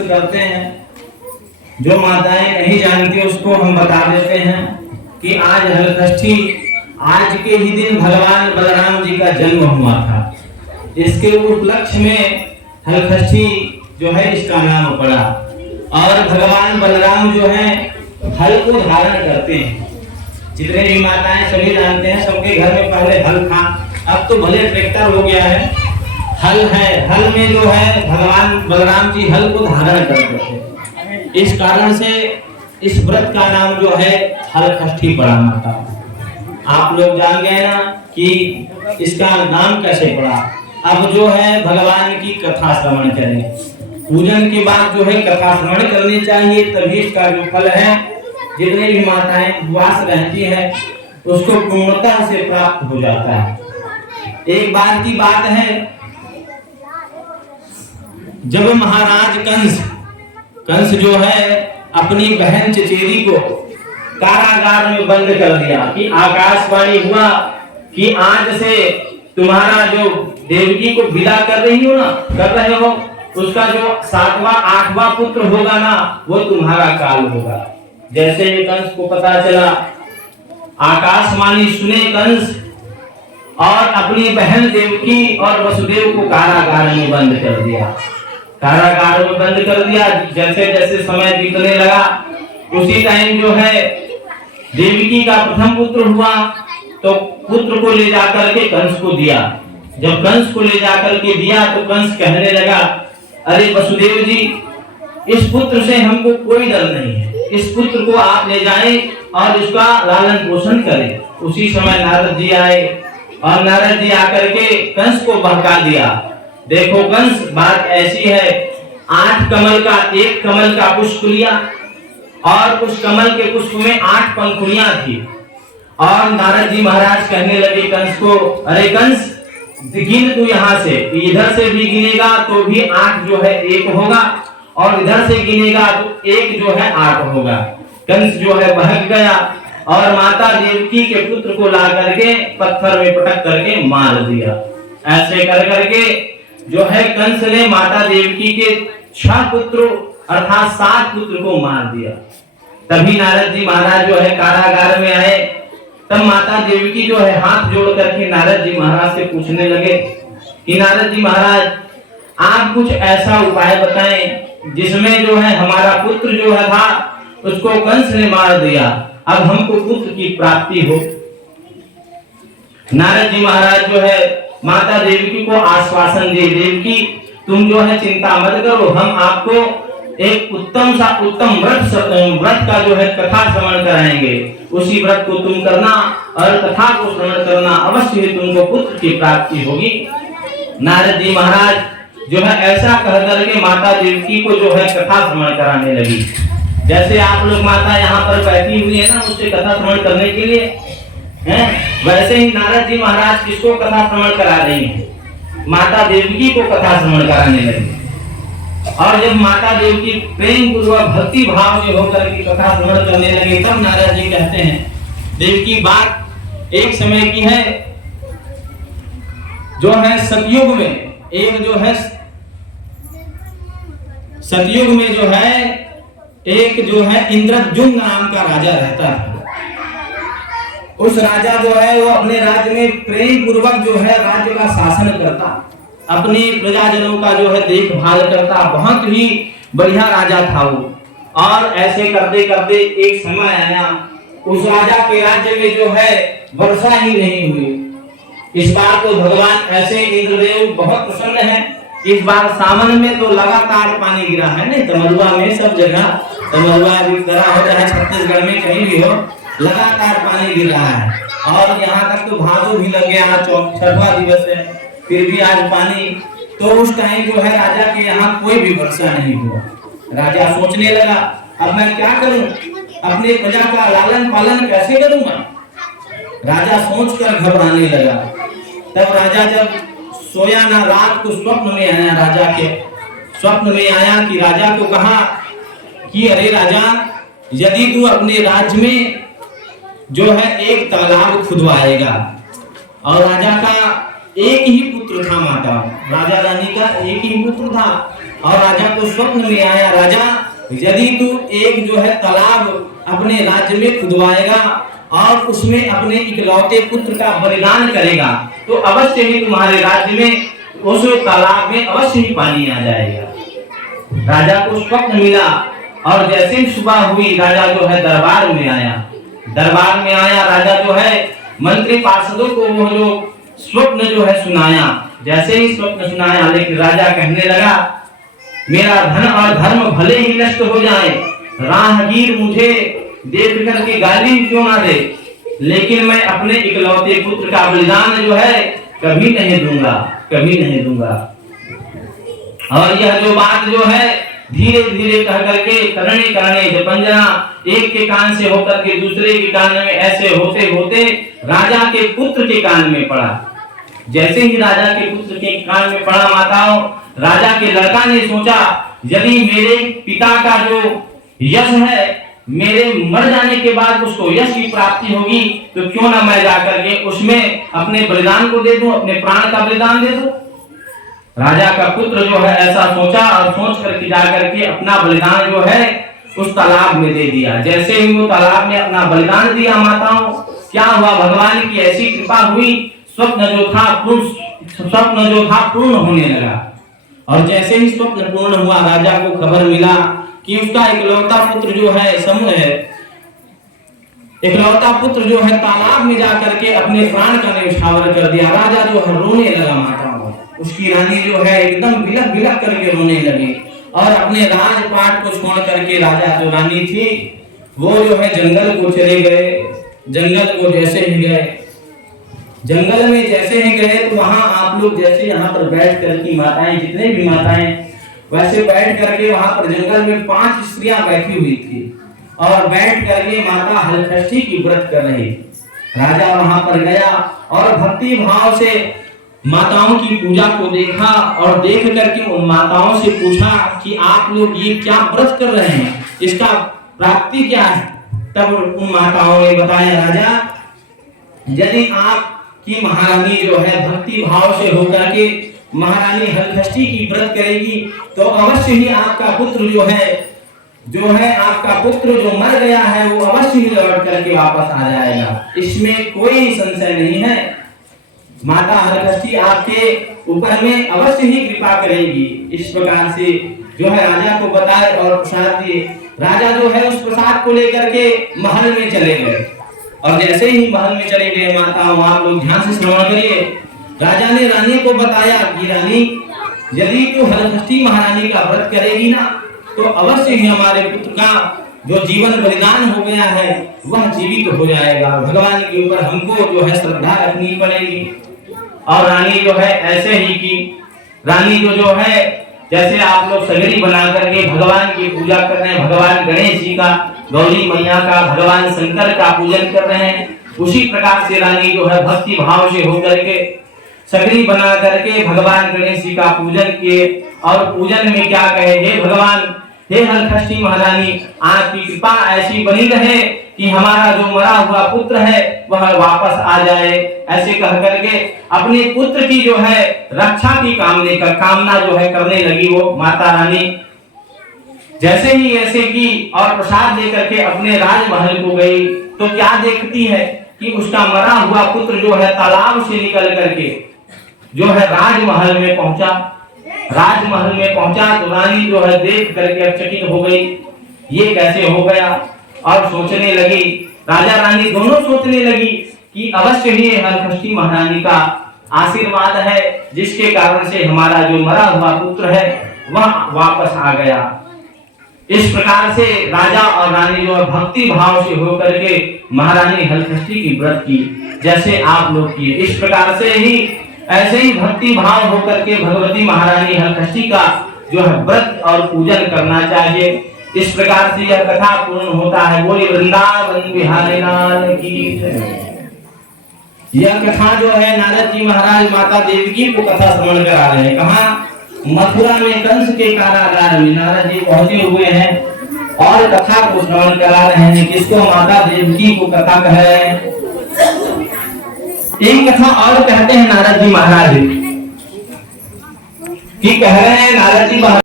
करते हैं। जो माताएं नहीं जानती उसको हम बता देते हैं कि आज हलषष्ठी, आज के ही दिन भगवान बलराम जी का जन्म हुआ था। इसके उपलक्ष्य में हलषष्ठी जो है इसका नाम पड़ा। और भगवान बलराम जो है हल को धारण करते हैं। जितने भी माताएं सभी जानते हैं, सबके घर में पहले हल था, अब तो भले ट्रैक्टर हो गया है, हल है। हल में जो है भगवान बलराम जी हल को धारण करते थे। इस कारण से इस व्रत का नाम जो है हलषष्ठी पड़ा माता। आप लोग जान गए ना कि इसका नाम कैसे पड़ा। अब जो है भगवान की कथा श्रवण करें। पूजन के बाद जो है कथा श्रवण करनी चाहिए, तभी इसका जो फल है, जितने भी माताएं उपवास रहती है उसको पूर्णता से प्राप्त हो जाता है। एक बार की बात है, जब महाराज कंस जो है अपनी बहन चचेरी को कारागार में बंद कर दिया कि आकाशवाणी हुआ कि आज से तुम्हारा जो देवकी को विदा कर रहे हो, उसका जो 7वां 8वां पुत्र होगा ना, वो तुम्हारा काल होगा। जैसे कंस को पता चला, आकाशवाणी सुने कंस और अपनी बहन देवकी और वसुदेव को कारागार में बंद कर दिया। कारागार में बंद कर दिया। जैसे जैसे समय बीतने लगा, उसी टाइम जो है देवकी का प्रथम पुत्र हुआ, तो पुत्र को ले जाकर के कंस को दिया। जब कंस को ले जाकर के दिया तो कंस कहने लगा, अरे वसुदेव जी, इस पुत्र से हमको कोई डर नहीं है, इस पुत्र को आप ले जाएं और इसका लालन पोषण करें। उसी समय नारद जी आए और नारद जी आकर के कंस को बहका दिया। देखो कंस, बात ऐसी है, 8 कमल का एक कमल का पुष्प लिया और उस कमल के पुष्प में 8 पंखुड़ियां थी। और नारद जी महाराज कहने लगे कंस को, अरे कंस, गिन तू यहाँ से, इधर से भी गिनेगा तो भी 8 जो है 1 होगा, और इधर से गिनेगा तो 1 जो है 8 होगा। कंस जो है बहक गया और माता देवकी के पुत्र को ला करके पत्थर में पटक करके मार दिया। ऐसे कर करके जो है कंस ने माता देवकी के 6 पुत्रों अर्थात 7 पुत्र को मार दिया। तभी नारद जी महाराज जो है कारागार में आए। तब माता देवकी जो है हाथ जोड़ करके नारद जी महाराज से पूछने लगे कि नारद जी महाराज, आप कुछ ऐसा उपाय बताएं जिसमें जो है हमारा पुत्र जो है था उसको कंस ने मार दिया, अब हमको पुत्र की प्राप्ति हो। नारद जी महाराज जो है माता देवकी को आश्वासन दे, देवकी तुम जो है चिंता मत करो, हम आपको एक उत्तम व्रत का जो है कथा श्रवण कराएंगे। उसी व्रत को तुम करना और कथा को श्रवण करना, अवश्य ही तुमको पुत्र की प्राप्ति होगी। नारद जी महाराज जो है ऐसा कह करके माता देवकी को जो है कथा श्रवण कराने लगी। जैसे आप लोग माता यहाँ पर बैठी हुई है ना, उससे कथा श्रवण करने के लिए हैं, वैसे ही नारद जी महाराज किसको कथा श्रवण करा रही हैं? माता देवकी को कथा श्रवण कराने लगी। और जब माता देवकी प्रेम पूर्वक भक्ति भाव से होकर के कथा श्रवण करने लगे, तब नारद जी कहते हैं, देवकी बात एक समय की है, जो है सतयुग में एक जो है सतयुग में जो है एक जो है इंद्रद्युम्न नाम का राजा रहता है। उस राजा जो है वो अपने राज्य में प्रेम पूर्वक जो है राज्य का शासन करता, अपने प्रजाजनों का जो है देखभाल करता, बहुत ही बढ़िया राजा था वो। और ऐसे करते करते एक समय आया, उस राजा के राज्य में जो है वर्षा ही नहीं हुई। इस बार तो भगवान ऐसे इंद्रदेव बहुत प्रसन्न है। इस बार सावन में तो लगातार पानी गिरा है ना, तमलुआ में सब जगह, तमलुआ भी तरह हो चाहे छत्तीसगढ़ में कहीं भी हो, लगातार पानी गिर रहा है। और यहाँ तक तो भादो भी लग गया, 6वां दिवस है, फिर भी आज पानी। तो उस टाइम जो है राजा के यहाँ कोई भी वर्षा नहीं हुआ। राजा सोचने लगा, अब मैं क्या करूं, अपने प्रजा का लालन पालन कैसे करूंगा? राजा सोचकर घबराने लगा। तब राजा जब सोया ना, रात को स्वप्न में आया, राजा के स्वप्न में आया कि राजा को कहा कि अरे राजा, यदि तू अपने राज्य में जो है एक तालाब खुदवाएगा, और राजा का एक ही पुत्र था, माता राजा रानी का एक ही पुत्र था, और राजा को स्वप्न में आया, राजा यदि तू एक जो है तालाब अपने राज्य में खुदवाएगा और उसमें अपने इकलौते पुत्र का बलिदान करेगा तो अवश्य ही तुम्हारे राज्य में उस तालाब में अवश्य ही पानी आ जाएगा। राजा को स्वप्न मिला और जैसे ही सुबह हुई राजा जो है दरबार में आया। दरबार में आया राजा जो है मंत्री पार्षदों को वो जो स्वप्न जो है सुनाया। जैसे ही स्वप्न सुनाया लेकिन राजा कहने लगा मेरा धन और धर्म भले ही नष्ट हो जाए, राहगीर मुझे देख करके गाली क्यों ना दे, लेकिन मैं अपने इकलौते पुत्र का बलिदान जो है कभी नहीं दूंगा, कभी नहीं दूंगा। और यह जो बात जो है धीरे धीरे कह करके करने करने जब पंजना एक के कान से होकर के दूसरे के कान में ऐसे होते होते राजा के पुत्र के कान में पड़ा। जैसे ही राजा के पुत्र के कान में पड़ा माताओं, राजा के लड़का ने सोचा यदि मेरे पिता का जो यश है मेरे मर जाने के बाद उसको यश की प्राप्ति होगी तो क्यों ना मैं जाकर के उसमें अपने बलिदान को दे दूं, अपने प्राण का बलिदान दे दूं। राजा का पुत्र जो है ऐसा सोचा और सोच करके जाकर के अपना बलिदान जो है उस तालाब में दे दिया। जैसे ही वो तालाब में अपना बलिदान दिया माताओं, क्या हुआ भगवान की ऐसी कृपा हुई, स्वप्न जो था पूर्ण होने लगा। और जैसे ही स्वप्न पूर्ण हुआ राजा को खबर मिला कि उसका इकलौता पुत्र जो है इकलौता पुत्र जो है तालाब में जाकर के अपने प्राण का न्यौछावर कर दिया। राजा जो है रोने लगा माताओं, उसकी रानी जो है एकदम बिलख बिलख करके रोने लगी और अपने राजपाट को छोड़ करके राजा जो रानी थी वो जो है जंगल को चले गए। जंगल को जैसे ही गए, जंगल में जैसे ही गए तो वहां आप लोग जैसे यहाँ पर बैठ कर की माताएं, जितने भी माताएं वैसे बैठ करके वहां पर जंगल में 5 स्त्रियां बैठी हुई थी और बैठ करके माता हलषष्ठी की व्रत कर रही। राजा वहां पर गया और भक्ति भाव से माताओं की पूजा को देखा और देख करके उन माताओं से पूछा कि आप लोग ये क्या व्रत कर रहे हैं, इसका प्राप्ति क्या है। तब उन माताओं ने बताया राजा यदि आपकी महारानी जो है भक्ति भाव से होकर के महारानी हलषष्ठी की व्रत करेगी तो अवश्य ही आपका पुत्र जो है आपका पुत्र जो मर गया है वो अवश्य ही लौट करके वापस आ जाएगा, इसमें कोई संशय नहीं है। माता हलषष्ठी आपके ऊपर में अवश्य ही कृपा करेगी। इस प्रकार से जो है राजा को बताए और प्रसाद दिए। राजा जो है उस प्रसाद को लेकर के महल में चले गए और जैसे ही महल में चले गए माता वहां लोग ध्यान से श्रवण करिए। राजा ने रानी को बताया कि रानी यदि तू हलषष्ठी महारानी का व्रत करेगी ना तो अवश्य ही हमारे पुत्र का जो जीवन बलिदान हो गया है वह जीवित हो जाएगा। भगवान के ऊपर हमको जो है श्रद्धा रखनी पड़ेगी। और रानी जो है ऐसे ही की रानी जो है जैसे आप लोग सगड़ी बना करके भगवान की पूजा कर रहे हैं, भगवान गणेश जी का, गौरी मैया का, भगवान शंकर का पूजन कर रहे हैं, उसी प्रकार से रानी जो है भक्ति भाव से होकर के सगड़ी बना करके भगवान गणेश जी का पूजन किए। और पूजन में क्या कहे, हे भगवान, हे हलषष्ठी महारानी, आपकी कृपा ऐसी बनी रहे कि हमारा जो मरा हुआ पुत्र है वह वापस आ जाए। ऐसे कह करके अपने पुत्र की जो है रक्षा की कामना जो है करने लगी वो माता रानी। जैसे ही ऐसे की और प्रसाद लेकर के अपने राजमहल को गई तो क्या देखती है कि उसका मरा हुआ पुत्र जो है तालाब से निकल करके जो है राजमहल में पहुंचा। राजमहल में पहुंचा तो रानी जो है देख करके चकित हो गई, ये कैसे हो गया। और सोचने लगी, राजा रानी दोनों सोचने लगी कि अवश्य ही हलषष्ठी महारानी का आशीर्वाद है जिसके कारण से हमारा जो मरा हुआ पुत्र है वह वापस आ गया। इस प्रकार से राजा और रानी जो भक्ति भाव से होकर के महारानी हलषष्ठी की व्रत की जैसे आप लोग किए। इस प्रकार से ही ऐसे ही भक्ति भाव होकर के भगवती महारानी हलषष्ठी का जो है व्रत और पूजन करना चाहिए। इस प्रकार से यह कथा पूर्ण होता है। बोली वृंदावन बिहारी लाल की जय। यह कथा जो है नारद जी महाराज माता देवकी को कथा श्रवण करा रहे हैं। कहाँ? मथुरा में कंस के कारागार में नारद जी पहुंचे हुए हैं और कथा को श्रवण करा रहे हैं। किसको? माता देवकी को कथा कह रहे हैं। एक कथा और कहते हैं नारद जी महाराज की, कह रहे हैं नारद जी महाराज